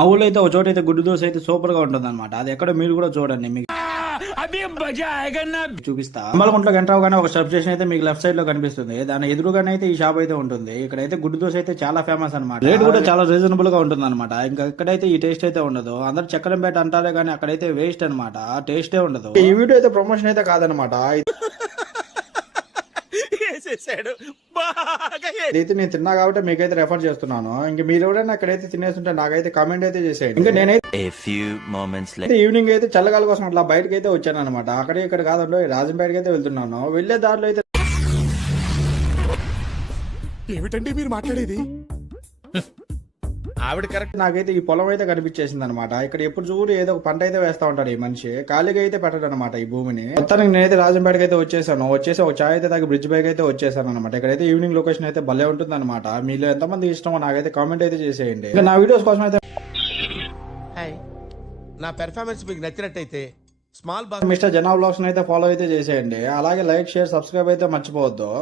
మా ఊళ్ళో అయితే ఒక చోట అయితే గుడ్డు దోశ అయితే సూపర్ గా ఉంటుంది అనమాట. అది ఎక్కడ మీరు కూడా చూడండి, మీకు చూపిస్తా. అమ్మలగుంట్లో గంటరావు గానే ఒక సబ్ స్టేషన్ అయితే మీకు లెఫ్ట్ సైడ్ లో కనిపిస్తుంది. దాని ఎదురుగానే అయితే ఈ షాప్ అయితే ఉంటుంది. ఇక్కడైతే గుడ్డు దోశ అయితే చాలా ఫేమస్ అనమాట. రేట్ కూడా చాలా రీజనబుల్ గా ఉంటుంది అనమాట. ఇంకా ఇక్కడైతే ఈ టేస్ట్ అయితే ఉండదు. అందరు చక్రంపేట అంటారే కానీ అక్కడైతే వేస్ట్ అనమాట, టేస్టే ఉండదు. ఈ వీడియో అయితే ప్రమోషన్ అయితే కాదనమాట. అయితే నేను తిన్నా కాబట్టి మీకైతే రెఫర్ చేస్తున్నాను. ఇంకా మీరు ఎవరైనా అక్కడైతే తినేస్తుంటే నాకైతే కామెంట్ అయితే చేసేయండి. ఇంకా నేనైతే ఈవినింగ్ అయితే చల్లగాలి కోసం అట్లా బయటకి అయితే వచ్చాను అనమాట. అక్కడే ఇక్కడ కాదంలో రాజంపేటకి అయితే వెళ్తున్నాను. వెళ్లే దారిలో అయితే ఏమిటండి మీరు మాట్లాడేది? ఆవిడ కరెక్ట్. నాకైతే ఈ పొలం అయితే కనిపించేసింది అనమాట. ఇక్కడ ఎప్పుడు చూడు ఏదో ఒక పంట అయితే వేస్తా ఉంటాడు ఈ మనిషి. ఖాళీగా అయితే పెట్టడు అనమాట ఈ భూమిని. మొత్తానికి నేనైతే రాజంపేటకి అయితే వచ్చేసాను. ఒక చాయ్ అయితే తాగి బ్రిడ్జ్ బైక్ అయితే వచ్చేసాను అనమాట. ఇక్కడైతే ఈవినింగ్ లొకేషన్ అయితే భలే ఉంటుంది అనమాట. మీలో ఎంతమంది ఇష్టమో నాకైతే కామెంట్ అయితే చేసేయండి. ఇంకా నా వీడియోస్ కోసం అయితే నా పెర్ఫార్మెన్స్ మీకు నచ్చినట్టయితే స్మాల్ మిస్టర్ జనా వ్లాగ్స్ అయితే ఫాలో అయితే చేసేయండి. అలాగే లైక్, షేర్, సబ్స్క్రైబ్ అయితే మర్చిపోవద్దు.